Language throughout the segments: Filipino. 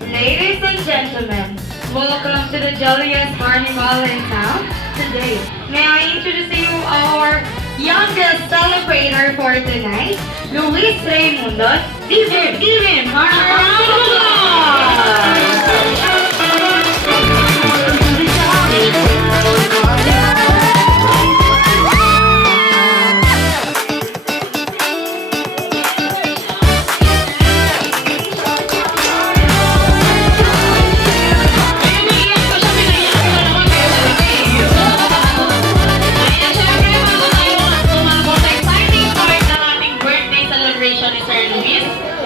Ladies and gentlemen, welcome to the jolliest carnival in town today. May I introduce you our youngest celebrator for tonight, Luis Raimundo. Give him a round of applause!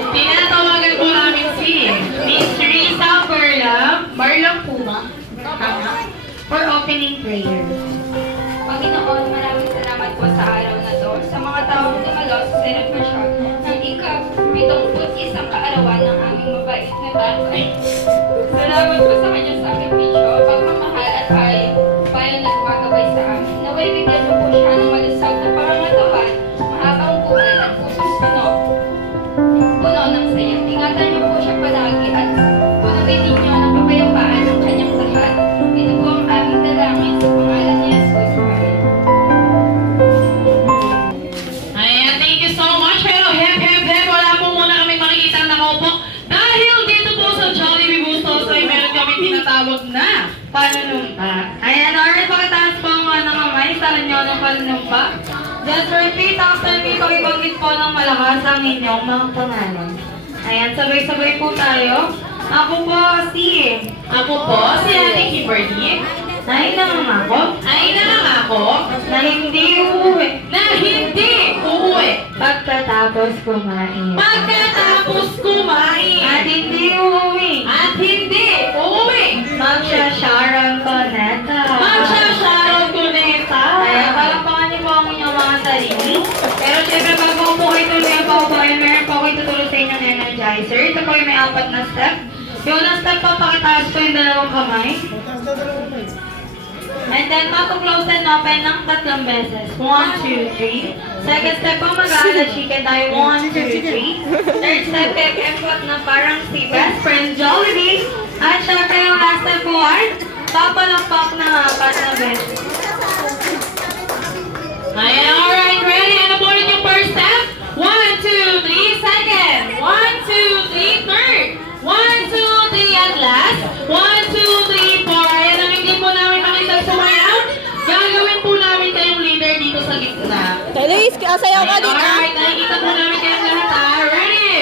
Tinatawagan po namin si Miss Teresa parawan ng aming mabait na tatay. Salamat po sa kanyang sakripisyo, pagmamahal at payo na gumagabay sa amin. Naway bigyan niyo po siya ng malusog na pangangatawan, mahabang buhay at pusong puno ng saya. Ingatan niyo po siya palagi at punuin ninyo ng kapayapaan ng kanyang lahat. Ito po ang aming dalangin sa pangalan ni Jesus. Amen. Ayan, thank you so much. Pero hep, wala po muna kami makikita na nakaupo. Dahil dito po sa Jollibee Bustos ay meron kami tinatawag na Panunumpa. Ayan, alright, pakataas po ang mga kamay sa inyo ng panunumpa. Just repeat after me, pakibanggit po ng malakas ang inyong mga pangalan. Ayan, sabay-sabay po tayo. Ako po si Ate Kimberly. Ay nangangako na hindi uuwi pagkatapos kumain. At hindi uuwi Magsasharang koneta. Ayan, palakpakan niyo po ang inyong mga sarili. Pero syempre, bago po kayo tuloy ang paubayan, meron po kayo tutulong sa inyong energizer. Ito po yung may 4 na step. Yung unang step po, pakitaas po yung 2 kamay. And then, mako-close and open ng 3 beses. 1, 2, 3. Second step po, mag-aala chicken tayo. 1, 2, 3. Third step, empot na parang si best friend Jollibee. At syempre, yung last step po ay papalakpak ng 4 na beses. Ayan, alright, ready? Ano po ulit yung first step? 1, 2, 3, second. 1, 2, 3, third. 1, 2, 3, at last. 1, 2, 3, 4. Ayan, ang hindi po namin makita sumayaw. Gagawin po namin kayong leader dito sa gitna. Luis, sayaw ka dito. Alright, nakikita po namin kayong lahat, ha? Ready?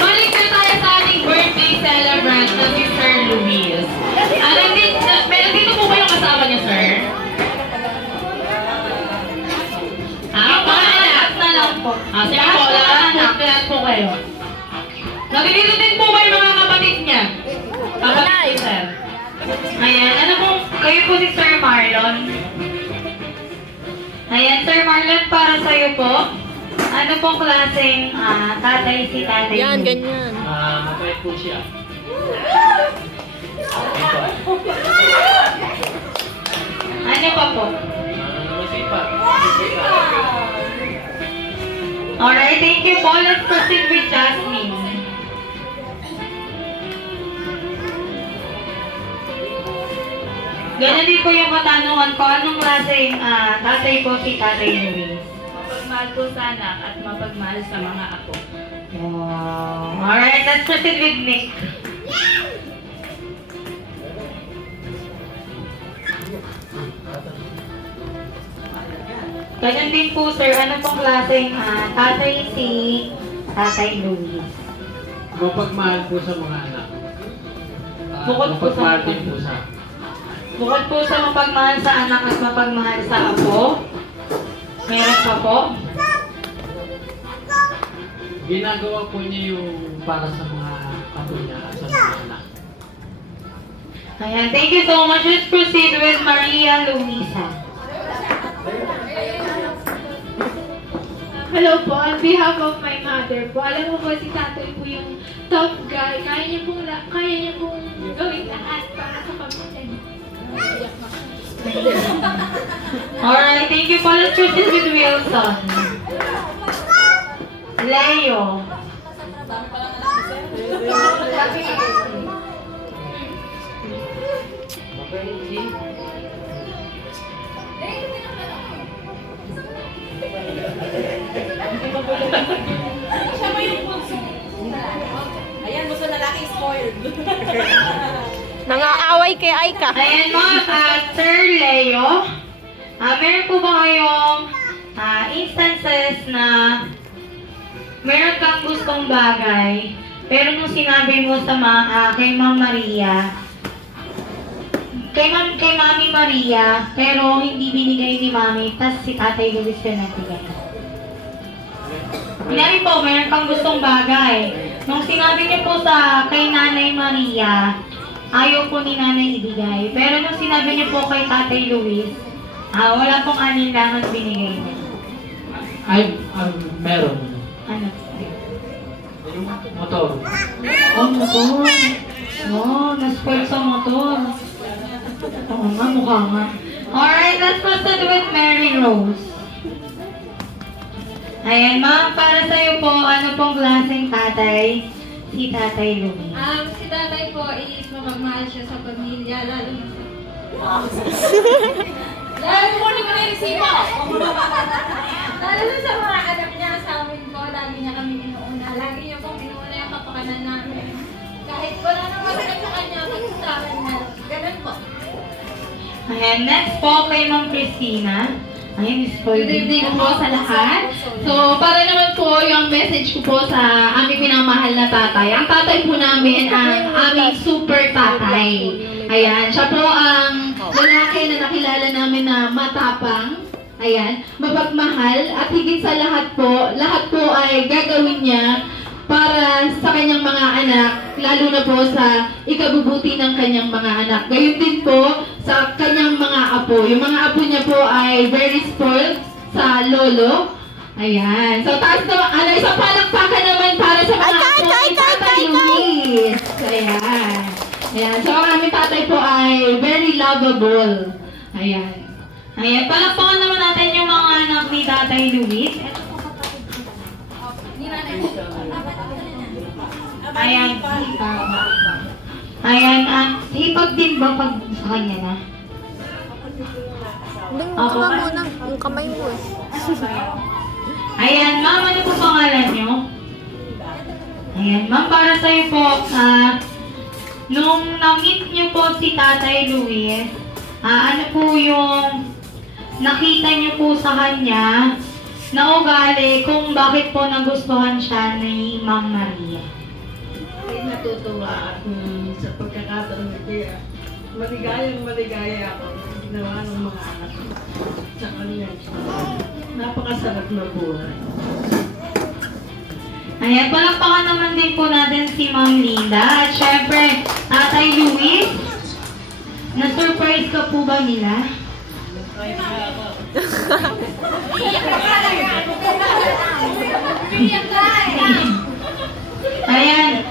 Balik na tayo sa ating birthday celebrant na si Sir Luis. Dito po ba yung kasama niya, sir? Lahat na lang po. Sige po, lahat po kayo. Nandito din po ba yung mga kapatid niya? Kapatid, sir. Ayan, ano po, kayo po si Sir Marlon. Ayan, Sir Marlon, para sa'yo po. Ano pong klaseng tatay si tatay? Yan, mo? ganyan. Mabait po siya. Ano pa po? Masipag. Alright, thank you po. Let's proceed with Jasmine. Ganun din po yung katanungan ko. Anong klaseng tatay po si Tatay Luis? Mapagmahal po sa anak at mapagmahal sa mga apo. Wow. Alright, let's proceed with Nick. Ganun din po, sir. Ano pong klaseng tatay si Tatay Luis? Mapagmahal po sa mga anak. Bukod po sa- Mapagmahal din po sa... Bukod po sa mapagmahal sa anak at mapagmahal sa apo, meron pa po? Ginagawa po niya yung para sa mga apo niya at sa mga anak. Ayan, thank you so much. Let's proceed with Maria Luisa. Hello po, on behalf of my mother po, alam mo po si tatay po yung top guy, kaya niya pong gawin lahat para sa pamilya niya. Alright, thank you po. Let's proceed with Wilson. Leo. Nangaaway kay Aika. Ayan ma'am, Sir Leo, meron po ba kayong instances na meron kang gustong bagay, pero nung sinabi mo sa kay Ma'am Maria, kay Mami Maria, pero hindi binigay ni Mami, tas si Tatay Luis na nagbigay. Kunyari po, meron kang gustong bagay. Nung sinabi niyo po kay Nanay Maria, ayaw po ni Nanay ibigay. Pero nung sinabi niyo po kay Tatay Luis, wala pong alinlangan binigay niya. Ay, meron. Ano? Yung motor. Motor. Na-spoil sa motor. Oo nga, mukha nga. Alright, let's proceed with Mary Rose. Ayan, ma'am, para sa'yo po, ano pong klaseng tatay? Si Tatay Luis. Si tatay po is mapagmahal siya sa pamilya, lalo na lalo mo ni ko na yung sipa. Lalo na sa mga anak niya, sa amin po, lagi niya kami inuuna. Lagi niya pong inuuna yung kapakanan namin. Kahit wala nang masakit sa kanya, sa amin na. Ganun po. Ayan, next po kay Ma'am Christina. Ayan, spoil. Good evening po sa lahat. So, para naman po yung message ko po sa aming pinamahal na tatay. Ang tatay po namin ang aming super tatay. Ayan, siya po ang lalaki na nakilala namin na matapang. Ayan, mapagmahal at higit sa lahat po ay gagawin niya para sa kanyang mga anak, lalo na po sa ikabubuti ng kanyang mga anak. Gayun din po sa kanyang mga apo. Yung mga apo niya po ay very spoiled sa lolo. Ayan. So, taas na, isang palakpakan naman para sa mga apo ni Tatay Luis. Ayan. Ayan. So, ang aming tatay po ay very lovable. Ayan. Ayan, palakpakan naman natin yung mga anak ni Tatay Luis. Ayan, hipag din ba pag sa kanya na? Ding mo ka muna. Yung kamay mo. Ayan, ma'am, ano po pangalan nyo? Ayan, ma'am, para sa'yo po, nung na-meet nyo po si Tatay Luis, ano po yung nakita nyo po sa kanya na ugali kung bakit po nagustuhan siya ni Ma'am Maria? Ay natutuwa at sa pagkakataon na kaya maligaya ako sa ginawa ng mga anak ko sa kanya. Napakasarap na buhay. Ayan, palakpakan naman din po natin si Ma'am Linda. At syempre, Tatay Luis, na-surprise ka po ba nila? Ayan.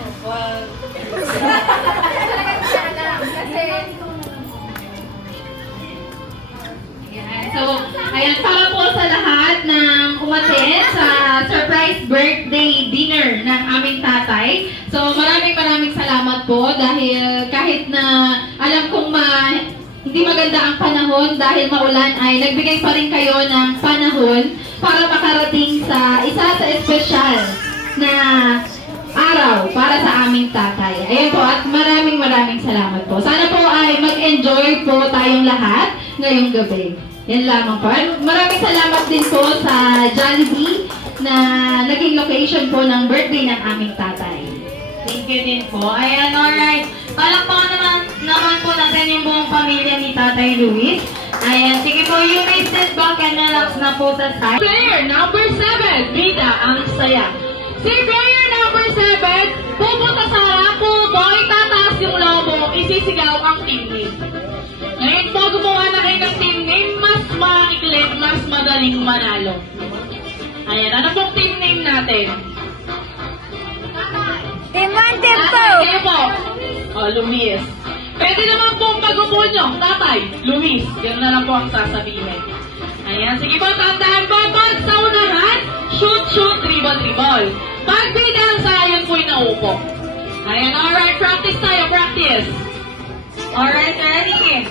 So, ayan, para po sa lahat ng umattend sa surprise birthday dinner ng aming tatay. So, maraming salamat po dahil kahit na alam kong hindi maganda ang panahon dahil maulan ay nagbigay pa rin kayo ng panahon para makarating sa isa sa espesyal na araw para sa aming tatay. Ayan po, at maraming salamat po. Sana po ay mag-enjoy po tayong lahat ngayong gabi. Yan lamang po. Maraming salamat din po sa Jollibee na naging location po ng birthday ng aming tatay. Thank you din po. Ayan, alright. Palakpakan naman po natin yung buong pamilya ni Tatay Luis. Ayan, sige po, you may sit back and relax na po sa side. Player number 7, Vida ang saya. Si player number 7, pupunta sa harap po, itataas yung lobo, isisigaw ang team name. Ngayon po, gumawa na kayo ng team name, mas maiklit, mas madaling manalo. Ayan, ano pong team name natin? Team 1, Team 2. Kayo po. Luis. Pwede naman pong pag-upo nyo, tatay, Luis. Yan na lang po ang sasabihin. Ayan, sige po, tandaan po. Pag sa unahan, shoot, dribble. Pag bidang sa ayan po'y naupo. Ayan, alright, practice tayo, practice. Alright, ready?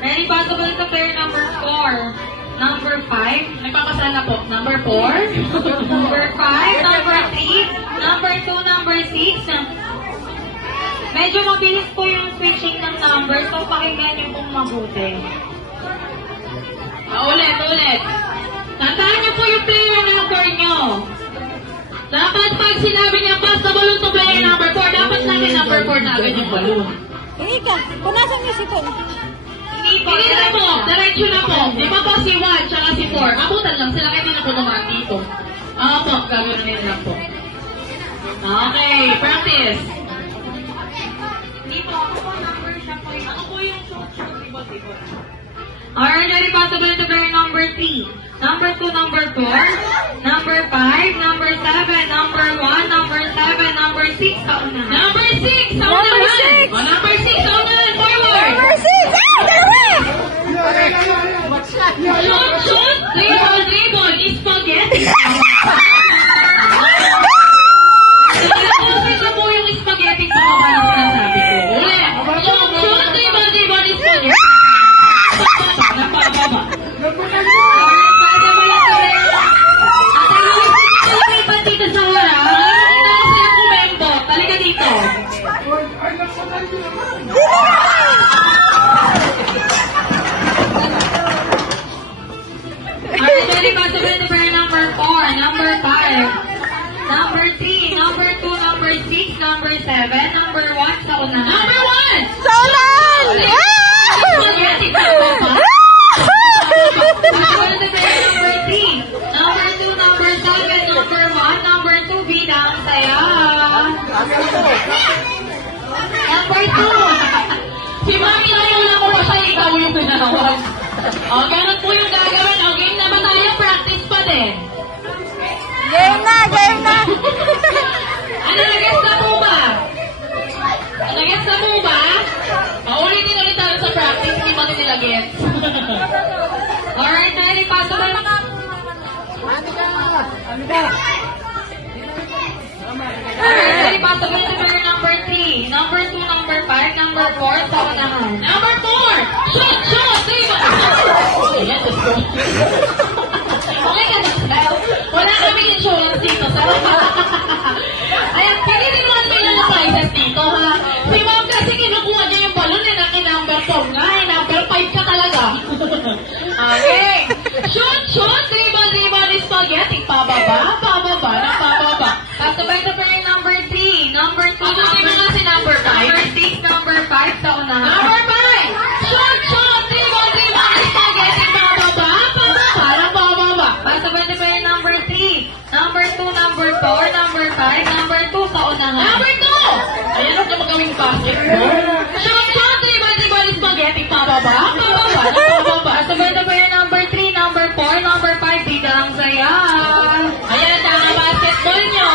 Ready, possible to player number 4. number 5, Nagpapasala po. Number 4. number 5, number 3, number 2, number 6. Medyo mabilis po yung switching ng numbers, so pakinggan niyo pong mabuti. Ulit. Tandaan niyo po yung player number niyo. Dapat pag sinabi niya pass the balloon to player number 4, dapat natin number 4 na agad yung balloon. Hindi ka. Punasan niyo si Paul. Hindi po, Hindi na po, diretso na po. Di ba po si 1 tsaka si 4? Abutan lang sila kayo na po naman dito. Po, gagawin nila lang po. Okay, practice. Hindi po, ako po number siya po yung... Ako po yung short, libot. Alright, ready possible to player number 3. Number 2, number 4, number 5, number 7, number 1, number 7, number 6, kauna. Number 6, sa Number unahan. six. Number 6, sa unahan, forward. Mercy! Ah! Dalawa! Shoot, dribble, spaghetti. Ito po yung spaghetti sa baba ng sinasabi ko. Ulit. Shoot, dribble, spaghetti. Napababa. At dito sa harap. Ano sila kumembo? Talika dito. Alright, ready possible to player number 4, number 5, number 3, number 2, number 6, number 7, number 1 sa unahan. Number 1. Sa unahan! Spaghetti pa pa. Possible to player number 3, number 2, number 7, number 1, number 2, bida ang saya. Number 2. Si Mami ayaw lang ko pa siya, ikaw yung pinawag. Ganun po yung gagawin. Game na ba tayo? Practice pa din. Game na! Game na! Nag-guess na po ba? Nag-guess na po ba? Ulitin ulit tayo sa practice, hindi pa nila gets. Alright, ready possible. Alright, ready possible to player number 3, number 2, number 5, number 4 sa unahan. Number 4! Shoot! Diba? Ayan, let's go. Okay ka na, Sel. Wala kami insurance dito, Sel. Ayan, pilitin mo natin yung prizes dito, ha? Si Ma'am kasi kinukuha niya yung balon na number 4 nga, number 5 ka talaga. Okay. Shoot! Dribble, spaghetti. Pababa, na pababa. Possible to player number 3, number 2, Ano di ba kasi number 5? number 6, number 5 sa unahan. Number 5! Shoot! Dribble, spaghetti. Pababa, na pababa. Possible to player number 3, number 2, number 4, number 5, number 2 sa unahan. Number 2! Ayan ang magawing basketball. Shoot! Dribble, spaghetti. Pababa, na pababa. Possible to player number 3, number 4, number 5, bida ang saya. Ayan, tama basketball nyo.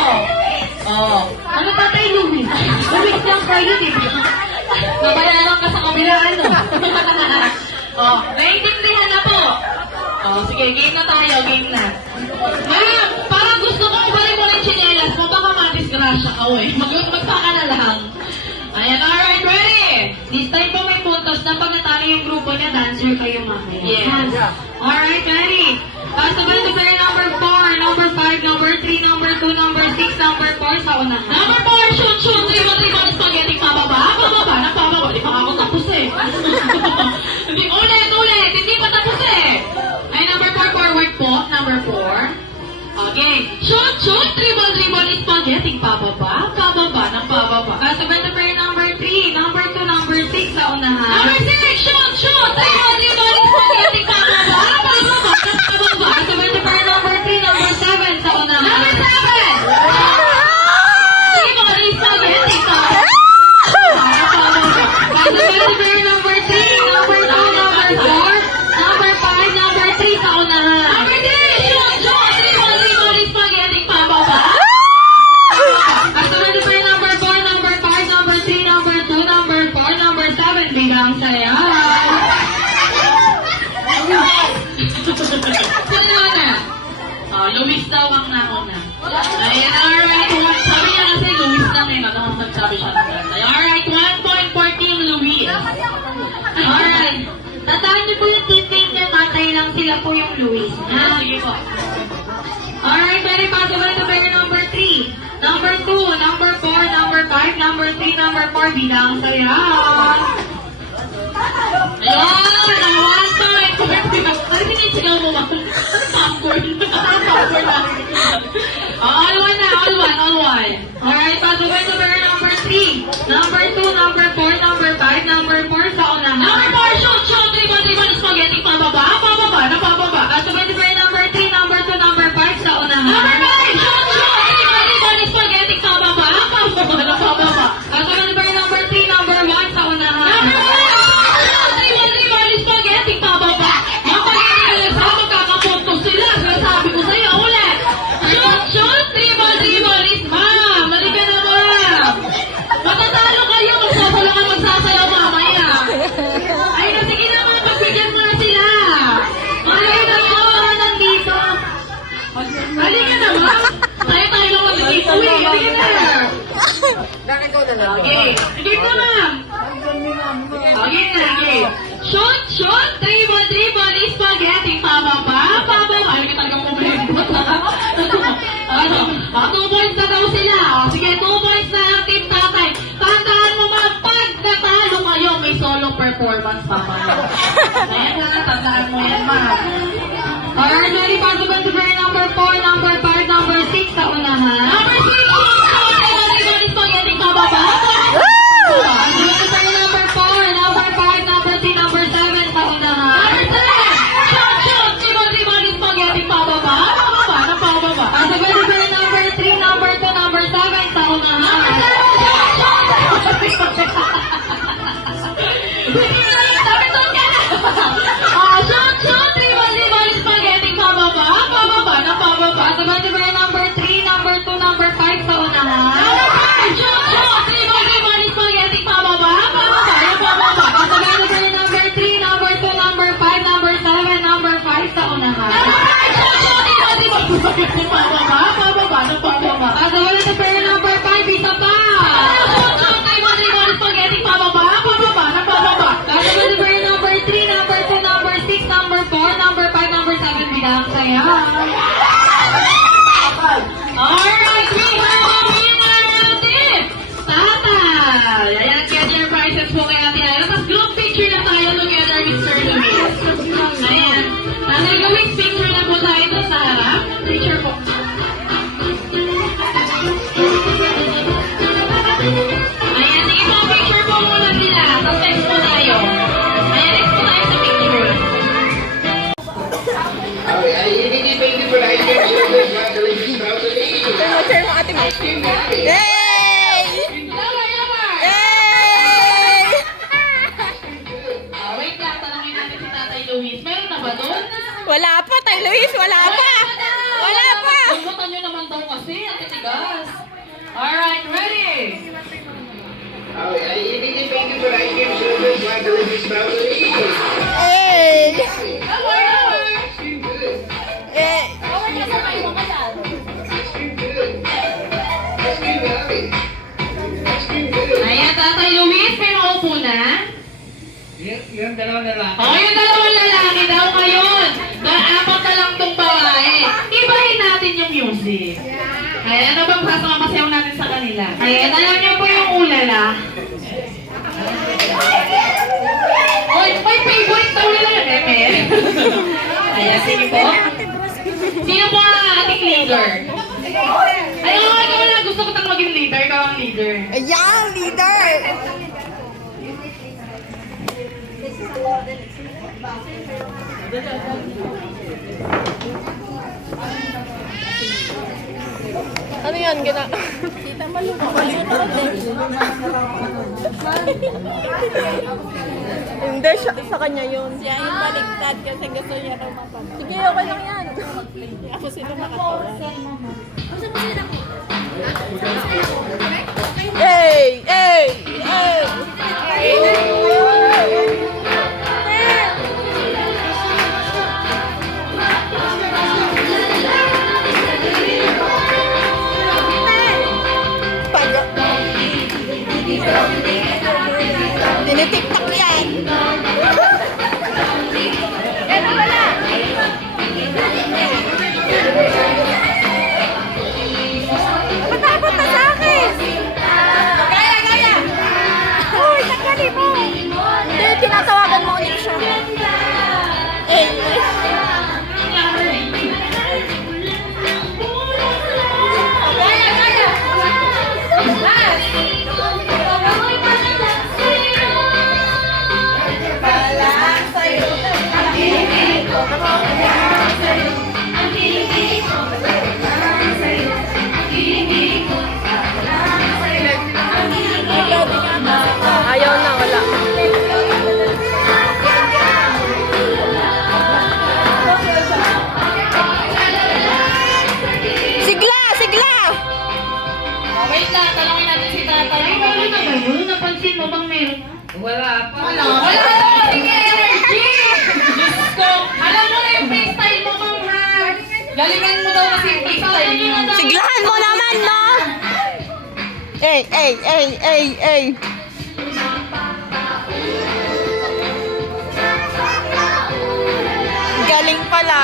Ano tatay Louie? Louie lang kayo, di ba? Nabayaran ka sa kabilaan, no? Naiintindihan na po. Sige, game na tayo, game na. Ma'am, parang gusto ko ubalik mo ng tsinelas mo, baka madisgrasya ka, magpaka na lang. Ayan, alright, ready? This time po may puntos na pag natalo yung grupo niya, dancer kayo mamaya. Yes. Alright, ready? Possible to player number 4, number 5, number 3, number 2, number 6, number 4 sa unahan. Number 4, shoot, dribble, spaghetti, pababa, na pababa. Di pa ako tapos eh. Hindi, ulit, hindi pa tapos eh. Ay, number 4, forward po, number 4. Okay, shoot, dribble, spaghetti, pababa, na pababa. Possible to player number 3, number 2, number 6 sa unahan. Number 6, shoot, dribble, spaghetti, pababa, na pababa. Possible to player number 3, number 7 sa unahan. Number 7! Dribble, spaghetti, pababa. Possible to player number 3, number 2, number 4, number 5, number 3 sa unahan. Number 3, shoot, dribble, spaghetti, pababa. Possible na po yung Luis. Sige po. Alright, very possible to pair number 3, number 2, number 4, number 5, number 3, number 4, bilang sayaw. Ayun! Ang one time! Ano sinisigaw mo ba? Ano popcorn? Ano popcorn namin? All one na, all one, all one. Alright, possible to pair number 3, number 2, number 4, number 5, number 4 sa unahan. Number 4, shoot! Triple, spaghetti, pababa, napababa. Possible to pair number 3, number 2, number 5 sa unahan. Number 5, shoot! Triple, spaghetti, pababa, napababa. Possible to pair number 3, number 1 sa unahan. Number 4, triple, spaghetti, pababa. Mapagiging sa magkakapunto sila. Sabi ko sa'yo, ulit. Shoot! Triple, ma'am. Mali ka na, ma'am. Matatalo kayo. Magsasayaw mamaya. Ay, sige na mga pagbigyan mo na sila. Malay na ko, nandito. Halika na, ma'am. Tayo lang mag-dito eh. Halika na. Okay. Sige na, ma'am. Okay na, okay. Shoot! Triple, spaghetti, pababa. Ay, talagang problema. 2 points na daw sila. Sige, 2 points na ang team tatay. Tandaan mo, ma'am, pag natalo kayo, may solo performance pa kayo. Ayan lang, tandaan mo yan, ma'am. Alright, very possible to pair number 4, number 5, number 6 sa unahan. Number 6, triple, spaghetti, pababa. Possible to pair number 4, number 5, number 3, number 7 sa unahan. Number 7, shoot, triple, spaghetti, pababa. Napababa. Possible to pair number 3, number 2, number 7 sa unahan. Shoot, triple, spaghetti, pababa. Napababa. Possible to pair number 3, number 2, number 5 sa unahan. Number 5, shoot, triple, spaghetti, pababa. Napababa. Possible to pair number 3, number 2, number 5, number 7, number 5 sa unahan. Possible to pair number 5, isa pa. Possible to pair number 3, number 2, number 6, number 4, number 5, number 7, bilang sayaw. Alright, we have a winner natin! Tatay! Ayan, get your prizes po kay Ate Ayla. Tapos group picture na tayo together with Sir Luis. Ayan. Tatay Luis, picture na po tayo doon sa harap. Picture po. Ayan, sige po, picture po muna sila. Tapos next po tayo. Ayan, next po tayo sa picture. Yay! Lower, lower! Yay! Wait lang, tanongin natin si Tatay Luis. Meron na ba doon? Wala pa, Tay Luis, wala pa. Wala pa. Butan nyo naman daw kasi, ang titigas. Alright, ready? Hey! Lower, lower! Hey! Ayan, Tatay Luis, may maupo na? Yung dalawa na lang. Oh, yung dalawang lalaki daw ngayon. Apat na lang tong babae. Ibahin natin yung music. Ayan, ano bang sasamasayaw natin sa kanila? Ayan, alam niyo po yung ulala. Oy, may favorite daw nila yun, Emel. Ayan, sige po. Sino po ang ating leader? Ay, ikaw na. Gusto ko tang maging leader. Ikaw ang leader. Ayan, leader! Ano yan? Kita Hindi, sa kanya yun. Siya yung baligtad kasi gusto niya raw mapag. Sige, okay lang yan. Ako sila makatawa. Hey! Hey! Hey! Tinitiktak yan! Yan wala! lang, talangin natin si tatay. Ay, wala na ba yun? Napansin mo bang meron? Wala pa. Wala na kasing energy! Diyos ko, alam mo na yung freestyle mo, ma'am, ha? Galingan mo daw kasi yung freestyle niyo. Siglahan mo naman, no? Ay. Galing pala.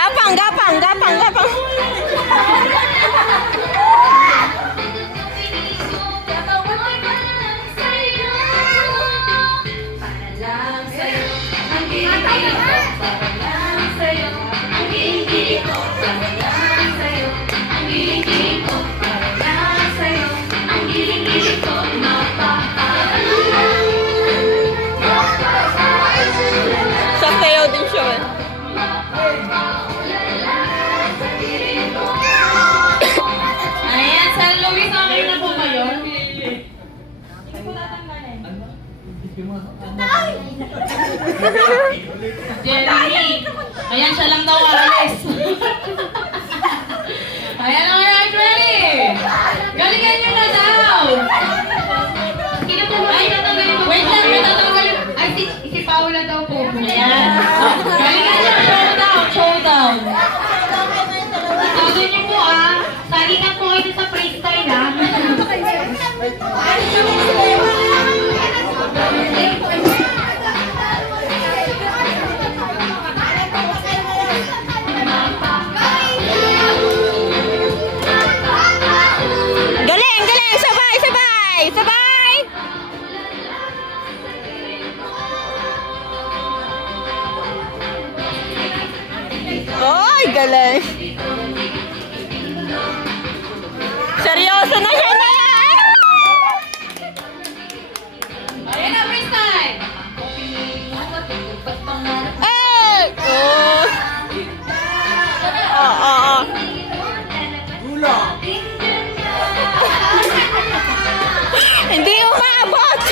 Gapang. Sa sayaw din siya. Ayan, San Luis, okay na po ba yun? Jeremy, ayan siya lang daw alis. Ayan, alright, ready? Galingan nyo na daw. Ay, wait lang, may tatanggalin. Ay, si Paula daw po. Ayan. Galingan nyo, showdown. Itago niyo po ah. Salingan po kayo sa freestyle ah. Galing! Sabay! Ay, galing! Seryoso na siya na! Ayan na, freestyle. Ay! Oo. Hindi umabot!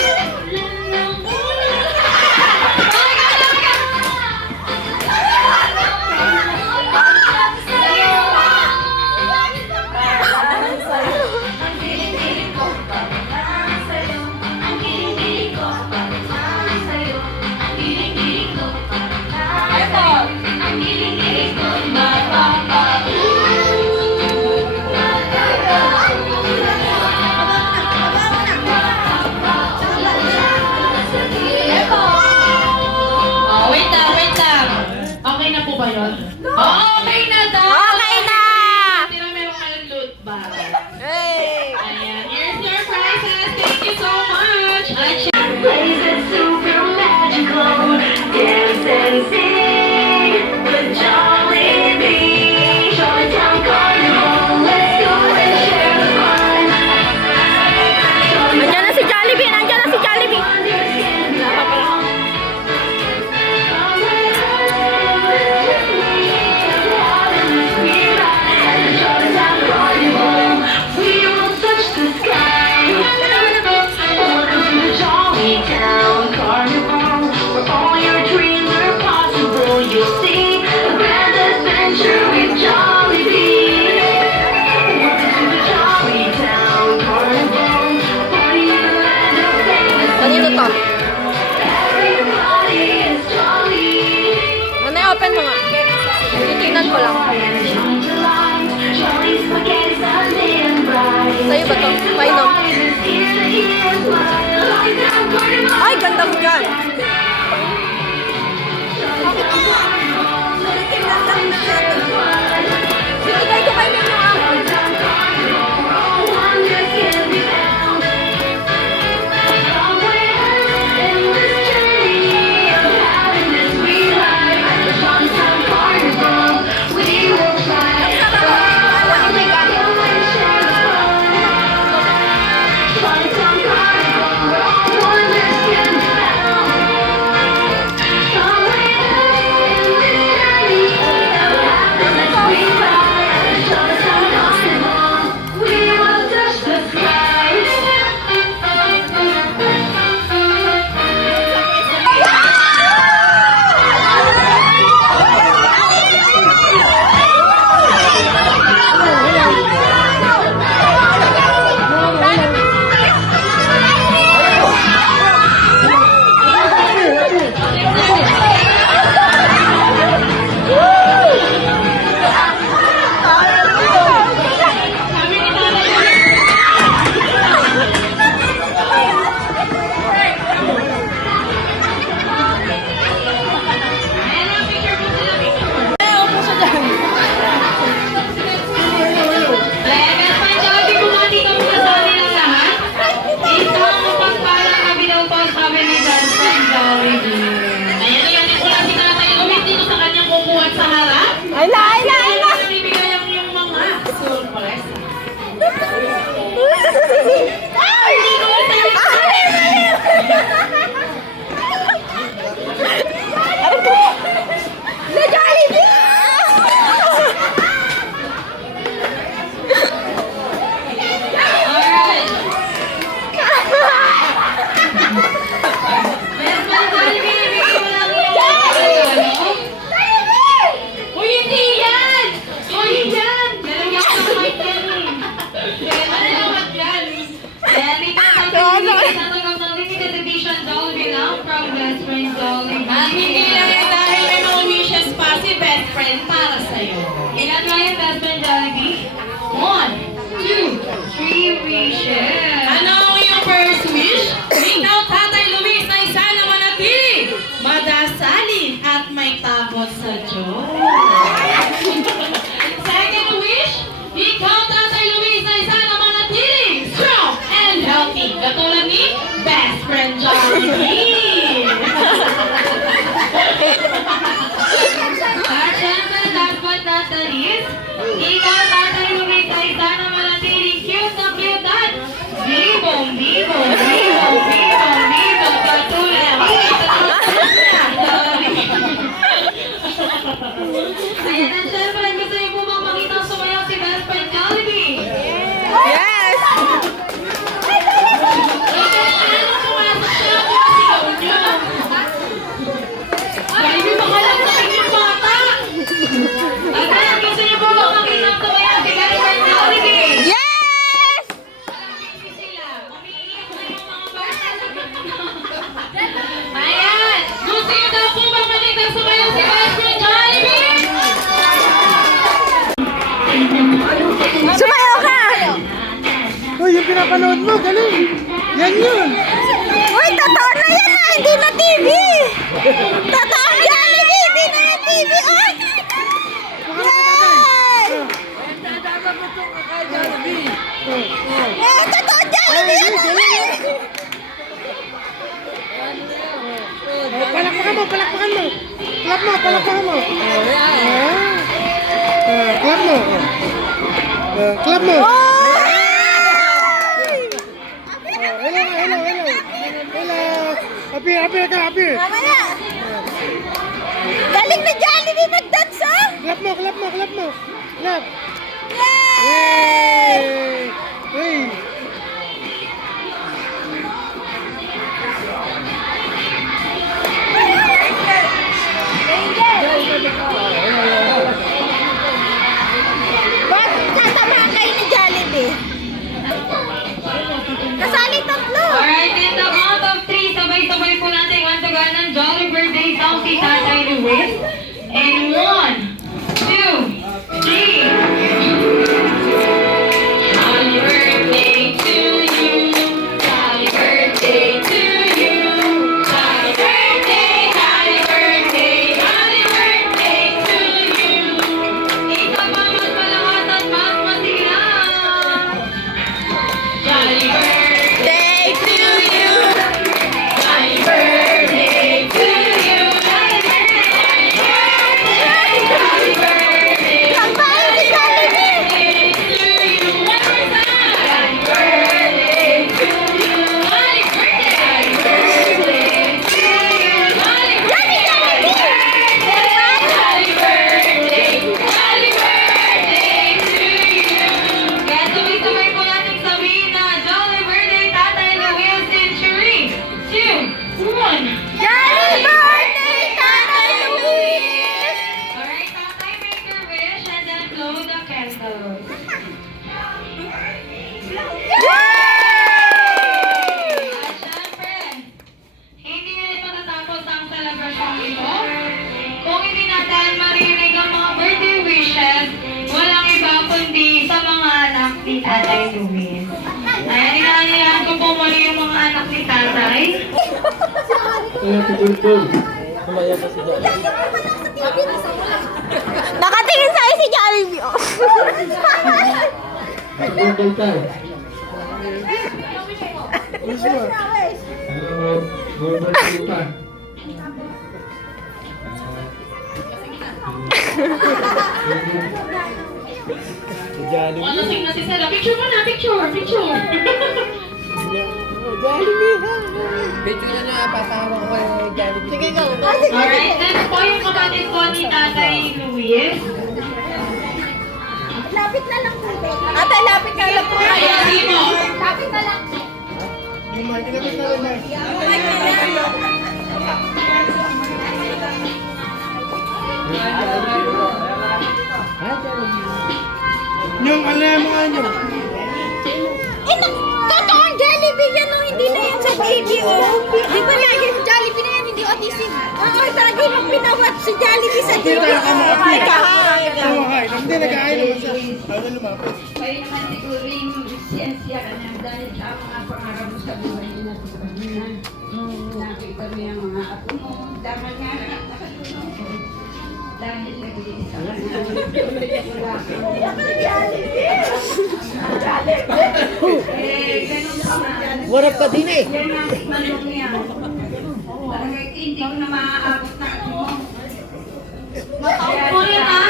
Oh, wait lang. Okay na po ba yun? Okay na daw. Okay na! Tira meron kayong loot bag. Hey! Ayan, here's your prizes. Thank you so much. Places super magical. Dance and sing with Jollibee. Showtown Carnival. Let's go and share the fun. Nandiyan na si Jollibee! We will touch the sky. Welcome to the Jollytown Carnival, where all your dreams are possible. You'll see a grand adventure with Jollibee. Welcome to the Jollytown Carnival, party in the land of famous Kanino to? Everybody is jolly. Ano open mo nga? Titingnan ko lang. Jolly spaghetti Sunday and bright. Sa'yo ba to? Painom? Ay, ganda mo dyan! Sinigay ko kayo yung ako. We will fly. And we can tatanggap ng limited edition Jollibee lang from Best Friend Jollibee. At hindi lang yan dahil may mga wishes pa si best friend para sa'yo. Ilan nga yung Best Friend Jollibee? 1, 2, 3 wishes. Ano ang iyong first wish? Ikaw, Tatay Luis, ay sana manatili, madasalin at may takot sa Diyos. Second wish, ikaw, Tatay Luis, ay sana manatili, strong and healthy, katulad ni Best Friend Jollibee. At syempre, last but not the least, ikaw, Tatay Luis, ay sana manatiling cute na cute at bibong, katulad ni Ayan, at syempre, gusto niyo po bang makita sumayaw si Best Friend Jollibee? Yes! Baby, makalang sa inyong bata! Ayan, gusto niyo po bang makita sumayaw si Best Friend Jollibee? Yes! Ayan! Gusto niyo daw po bang makita sumayaw si Best Friend Jollibee? Sumayaw ka! Uy, yung pinapanood mo, galing. Yan yun. Uy, totoo na yan ah! Hindi na TV! Totoo Jollibee! Hindi na yan TV! Uy! Yay! Eh, totoo Jollibee yan! Palakpakan mo. Palakpakan mo. Clap mo. Clap mo. Hello. Happy. Mamaya! Galing na Jollibee mag-dance ah! Clap mo. Clap. Yay! Hey. Ba't tatamaan kayo ni Jollibee? Kasali tatlo! Alright, in the count of 3, sabay-sabay po natin antagaan ng Jolly Birthday Song si Tatay Luis. And 1, 2, 3. Happy birthday to you. Happy birthday to you. Happy birthday, happy birthday, happy birthday to you. Ikaw pa mas malakas at mas masilang. Jolly birthday to you. Happy birthday to you. Happy birthday. Kampay si Jollibee! To you. One more time. Happy birthday to you. Happy birthday. Happy birthday to you. Happy birthday. Happy birthday. Happy birthday to you. Kaya sabay-sabay po natin sabihin na Jolly Birthday Tatay Luis in 3, 2, 1. Jolly birthday, Tatay Luis! Alright, Tatay, make your wish and then blow the candles. At syempre, hindi rin matatapos ang selebrasyon ito. Kung hindi natin marinig ang mga birthday wishes, walang iba kundi sa mga anak ni Tatay Luis. Ayan, inaanihan ko po muli yung mga anak ni Tatay. Nakatingin sa'yo si Jollibee! Oh. Ano sing na si Sela? Picture mo na, picture. Sige, go. Alright, next po yung kapatid po ni Tatay Luis. Lapit na lang po. Ate, lapit ka lang po. Ayan, sino? Lapit na lang. Yung ano yung mga nyo. Totoo ang Jollibee! mong pinawat si Jollibee sa Jollibee. Ay, kahain. Hindi, nag-aay naman siya. Ano lumapit? Kayo naman siguro yung siyensya ka na dahil sa mga pangarap mo sa buhay na kanina. Nakita mo yung mga apo mo. Dapat nga na nakatulong ko. Dahil nag-iisa ka na. Wala ka. Ganun ka man. Warap ka din eh. Yan ang manong yan. Talagang hindi ko na maaabot na ako mo. Mataon yan ha.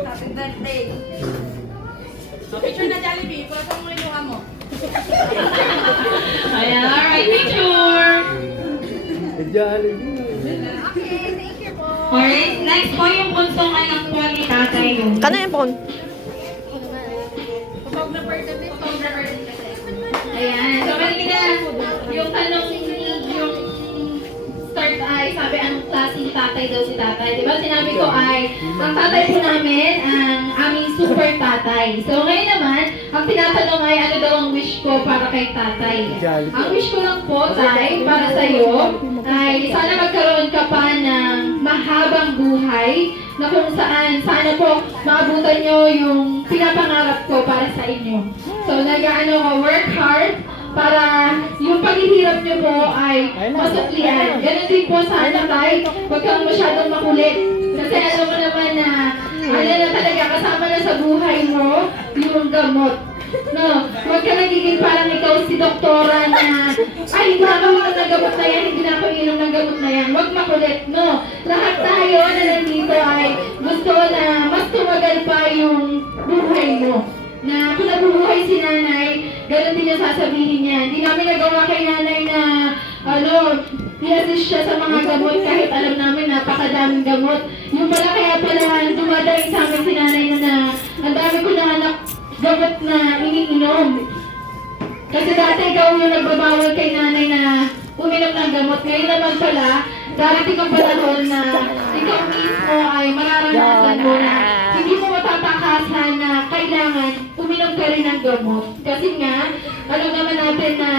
Happy birthday. Picture na Jollibee. Pura sa mga inuha mo. Ayan, alright, picture. Alright, next po yung puntong anak po ni tatay yung. Kano yung phone? Ayan. So, kanina, yung tanong yung start ay, sabi, anong klaseng tatay daw si tatay. Di ba? Sinabi ko ay, ang tatay po namin, ang aming super tatay. So, ngayon naman, ang tinatanong ay, ano daw ang wish ko para kay tatay. Ang wish ko lang po, tay, para sa'yo, ay sana magkaroon ka pa ng mahabang buhay na kung saan, sana po, maabutan nyo yung pinapangarap ko para sa inyo. So, nag-ano ka, work hard para yung paghihirap nyo po ay masuklian. Ganun din po sana tayo, huwag kang masyadong makulit. Kasi alam mo naman na, ano na talaga, kasama na sa buhay mo, yung gamot. No, huwag ka nagiging parang ikaw si doktora na, ay, hindi na ako inom ng gamot na yan, hindi na ako inom ng gamot na yan. Huwag makulit, no. Lahat tayo na nandito ay gusto na mas tumagal pa yung buhay mo. Na kung nabubuhay si nanay, ganun din yung sasabihin niya. Hindi namin nagawa kay nanay na, i-assist siya sa mga gamot kahit alam namin napakadaming gamot. Yung pala kaya pala dumadating sa amin si nanay na ang dami ko na anak gamot na iniinom. Kasi dati ikaw yung nagbabawal kay nanay na uminom ng gamot. Ngayon naman pala, darating ang panahon na ikaw mismo ay mararanasan mo na hindi mo matatakasan na kailangan uminom ka rin ng gamot. Kasi nga, alam naman natin na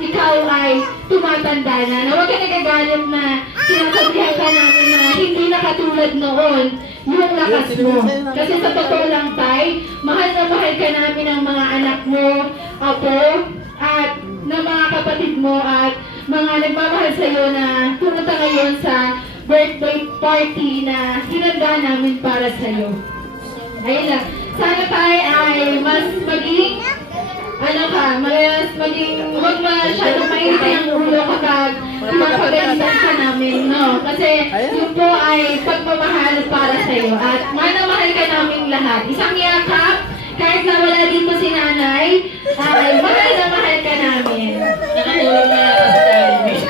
ikaw ay tumatanda na huwag ka nagagalit na sinasabihan ka namin na hindi na katulad noon yung lakas mo. Kasi sa totoo lang, tay, mahal na mahal ka namin ng mga anak mo, apo, at ng mga kapatid mo at mga nagmamahal sa iyo na pumunta ngayon sa birthday party na hinanda namin para sa iyo. Ayun lang. Sana tayo ay mas maging mas maging, huwag masyadong mainitin ang ulo kapag pinapagalitan ka namin, no? Kasi yun po ay pagmamahal para sa iyo at mahal na mahal ka namin lahat. Isang yakap, kahit na wala dito si nanay, ay mahal na mahal ka namin. Nakatulog na yata si Jollibee.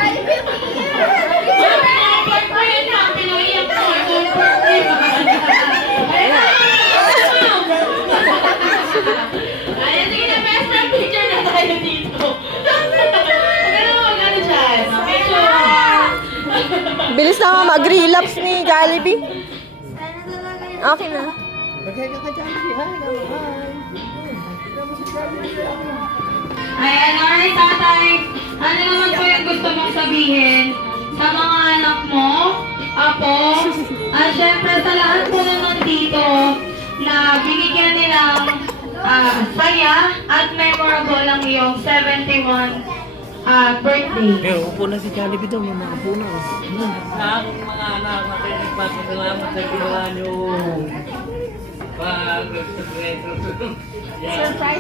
Comfort mo yun ha, pinahiyak mo. Comfort mo yun. Ayan, sige na, best friend picture na tayo dito. Magano dyan? Picture. Bilis na mag-relapse ni Jollibee. Okay na. Magkaya ka Jollibee. Hi, Ayan, alright tatay. Ano naman po yung gusto mong sabihin sa mga anak mo, apo, at syempre sa lahat po na nandito na binigyan nilang saya at memorable ang iyong 71 birthday. Pero upo na si Jollibee daw, upo na. Sa aking mga anak, nagpapasalamat sa ginawa niyo. Surprise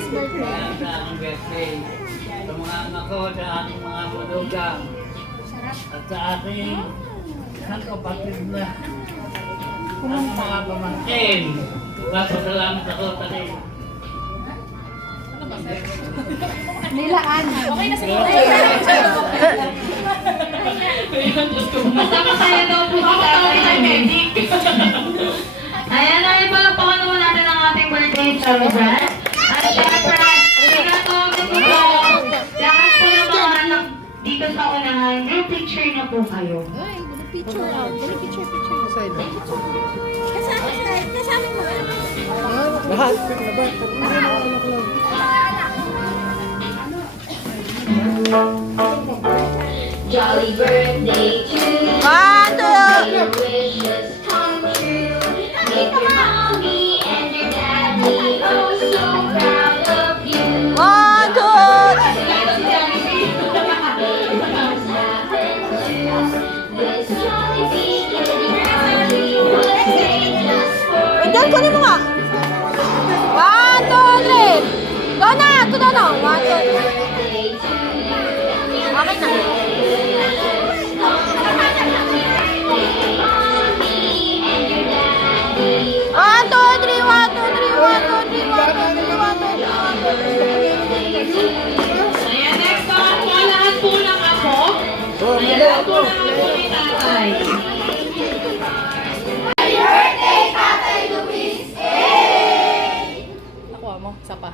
birthday. Sa aking birthday. Sa mga anak ko, sa aking mga manugang. At sa aking isang kapatid na ang mga pamangkin. Papasalamat ako sa kayo. Okay na siguro. Basta masaya daw po si tatay. Ayan, ay palakpakan naman natin ang ating birthday celebrant. At syempre, pinatawag dito, lahat po ng mga anak dito sa unahan, group picture na po kayo. Picture out. Picture. Kasama mo. Lahat. Jolly birthday to you. One, two. May your wishes come true. Make your mommy and your daddy oh so proud of you. One, two. This jolly weekend party was made just for Diyan, kunin mo nga. One, two, three. Go na, ito na lang. One, two, three. birthday to you. Okay na. Mommy and your daddy. One, two, three, one, two, three, one, two, three, one, two, three, one, two, three, one, two, three. Ayan, next naman po, lahat po ng ako. Ayan, lahat po ng ako ni tatay. Nakuha mo, isa pa.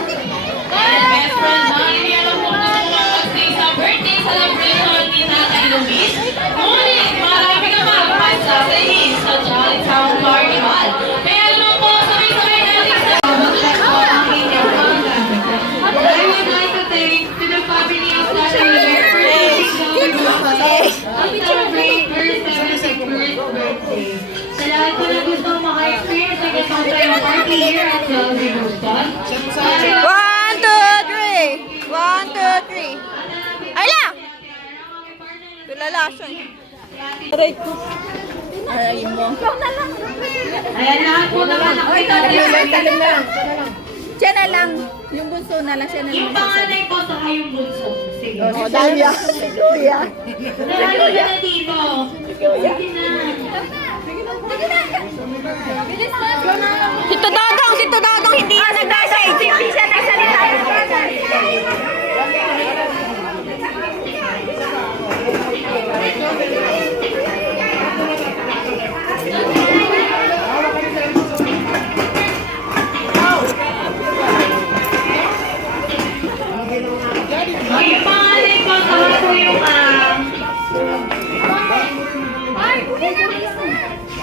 Best friend, hindi alam po na mag-stay sa birthday celebration ni Tatay Luis. Ngunit, marami ka pa sa Liz sa Jollytown Carnival. Kaya naman po, sabay-sabay natin sa Mag-check po ang inyong contact. I would like to thank to the family of Tatay Luis for choosing Jolly to celebrate her 71st birthday. Sa lahat po na gusto maka-experience ng ganitong tayo party here at Jolly Boston. One, two, three. One, two, three. Ay lang! Tulala siya. Aray ko. Aray mo. Ayan, lahat po naman ako Siya na lang. Yung bunso na lang. Siya na yung lang. panganay ko sa kayong bunso. Sige. Oh, dahil yan. Kuya. Nahalo ka na dito. Sige na. Si Dodong, hindi yan nag-message. Hindi siya nagsalita. O, yung panganay ko sa po yung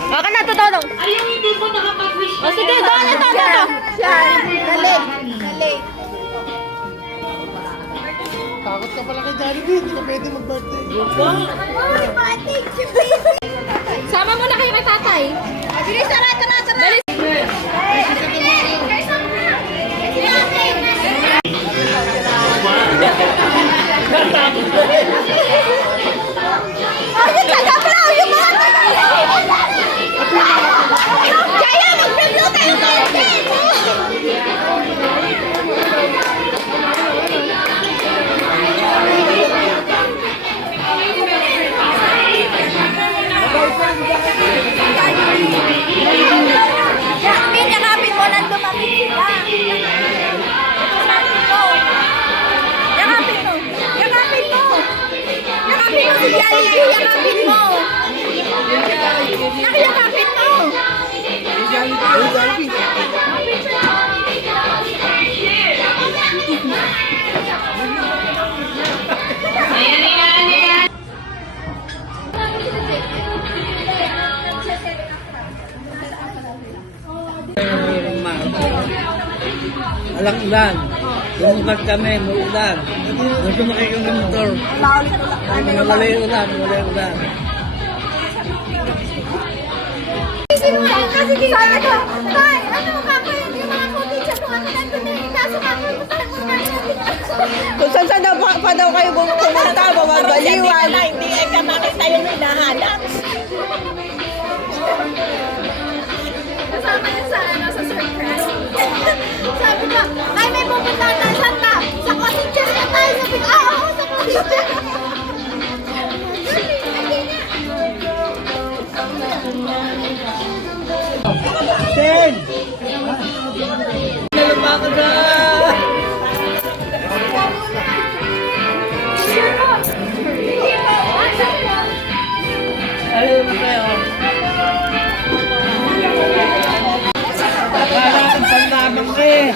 Okay na, Dodong. ay, yung hindi ko nakapag-wish O sige, doon na to. Siya. Dali. Takot ka pala kay Jollibee. Hindi ka pwede mag-birthday. Sama mo na kayo kay tatay. Bilis, tara. Dali. Ay, kagabla! Yung mga Kaya mag-review tayo yakapin mo lang lumapit sila. Yakapin mo si Jollibee, yakapin mo. Yakapin mo. Ayan. Alang ulan. Lumukat kami, muulan. Nung sumakay kami ng motor. Walay ulan. Kasi sabi ko, Tay, ano kakain yung mga kotitsa kung ako nandun eh. Kaso kakain mo talaga kung saan daw pa daw kayo pumunta, bumabaliwan. Hindi ay kamakit tayo hinahanap. Kasama yun sa surprise. Sabi ko, ay may pupunta na, saan ba? Sa kotitsa na tayo. Sabi ko, oo, sa kotitsa. Ten! Lumakas na! Ayun na kayo. Para akong panlamang ka eh.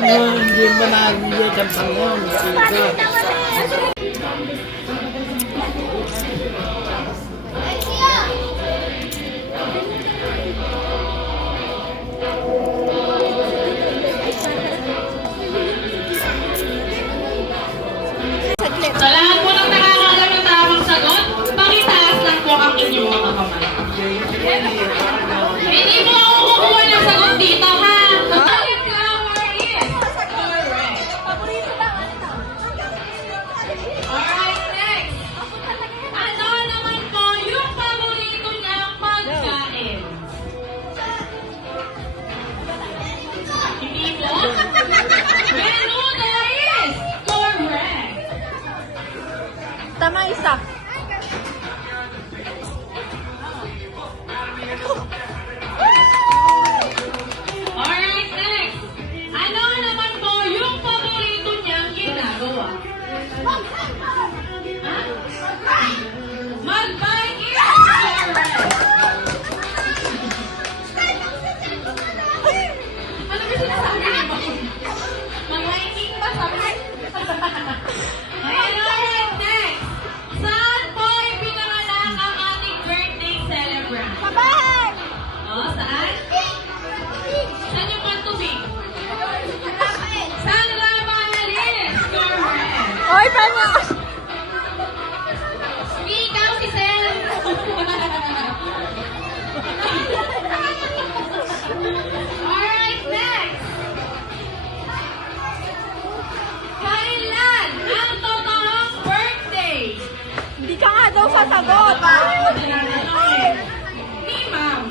hindi mo nakikita ang Panginoon. Nakikita. Sa lahat po ng nakakalam ng tamang sagot, pakitaas lang po ang inyong mga kamay. Hindi mo ako kukuha ng sagot dito, ha? Cauliflower is correct. Alright, next. Ano naman po yung paborito niyang pagkain? Hindi po? Menudo is correct. Tama isa. Alright, next. Ano naman po yung paborito niyang ginagawa? Ha? Mag-bike is correct. Ano ba sinasabi mo? Mag-hiking ba sabi? Ayan, alright, next. Saan po ipinanganak ang ating birthday celebrant? Babae! Oh, saan? Saan yung pantubig? Saan Ramahalin? Correct. Oy, paano? Hindi ikaw si Sel. Alright, next. Kailan ang totoong birthday? Hindi ka nga daw sasagot. Ni ma'am. Ni ma'am.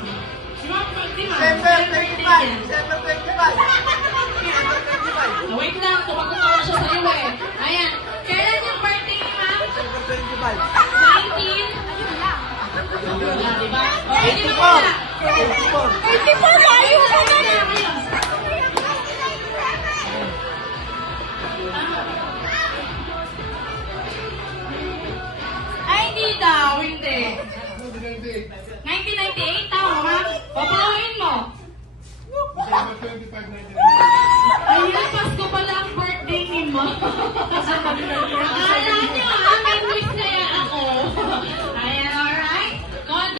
December 25. Wait lang, tumakot ako siya sa iyo eh. Ayan. Kailan yung birthday ni ma'am? 19? Wala, diba? Okay, di ba wala? 84, layo ka na. Ay, hindi daw, hindi. 1998, tama ba? Papaluin mo. December 25, 1998.